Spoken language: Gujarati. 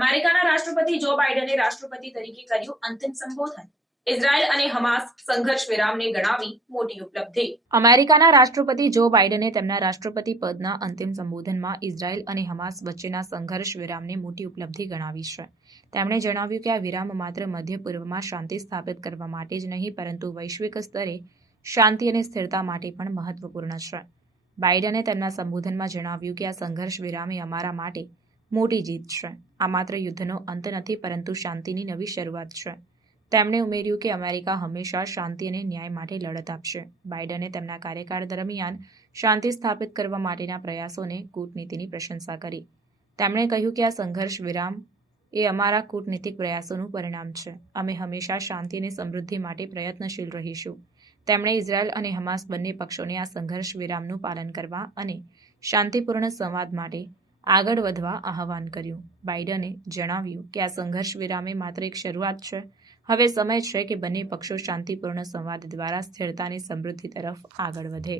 અમેરિકાના રાષ્ટ્રપતિ જો બાઇડને રાષ્ટ્રપતિ તરીકે કર્યું અંતિમ સંબોધન. ઇઝરાયલ અને હમાસ સંઘર્ષ વિરામને ગણાવી મોટી ઉપલબ્ધિ. અમેરિકાના રાષ્ટ્રપતિ જો બાઇડને તેમના રાષ્ટ્રપતિ પદના અંતિમ સંબોધનમાં ઇઝરાયલ અને હમાસ વચ્ચેના સંઘર્ષ વિરામને મોટી ઉપલબ્ધિ ગણાવી છે. તેમણે જણાવ્યું કે આ વિરામ માત્ર મધ્ય પૂર્વમાં શાંતિ સ્થાપિત કરવા માટે જ નહીં, પરંતુ વૈશ્વિક સ્તરે શાંતિ અને સ્થિરતા માટે પણ મહત્વપૂર્ણ છે. બાઇડને તેમના સંબોધનમાં જણાવ્યું કે આ સંઘર્ષ વિરામ એ અમારા માટે મોટી જીત છે. આ માત્ર યુદ્ધનો અંત નથી, પરંતુ શાંતિની નવી શરૂઆત છે. તેમણે ઉમેર્યું કે અમેરિકા હંમેશા શાંતિ અને ન્યાય માટે લડત આપશે. બાઇડને તેમના કાર્યકાળ દરમિયાન શાંતિ સ્થાપિત કરવા માટેના પ્રયાસોને કૂટનીતિની પ્રશંસા કરી. તેમણે કહ્યું કે આ સંઘર્ષ વિરામ એ અમારા કૂટનીતિક પ્રયાસોનું પરિણામ છે. અમે હંમેશા શાંતિ અને સમૃદ્ધિ માટે પ્રયત્નશીલ રહીશું. તેમણે ઇઝરાયલ અને હમાસ બંને પક્ષોને આ સંઘર્ષ વિરામનું પાલન કરવા અને શાંતિપૂર્ણ સંવાદ માટે આગળ વધવા આહ્વાન કર્યું. બાઇડને જણાવ્યું કે આ સંઘર્ષ વિરામ એ માત્ર એક શરૂઆત છે. હવે સમય છે કે બંને પક્ષો શાંતિપૂર્ણ સંવાદ દ્વારા સ્થિરતા અને સમૃદ્ધિ તરફ આગળ વધે.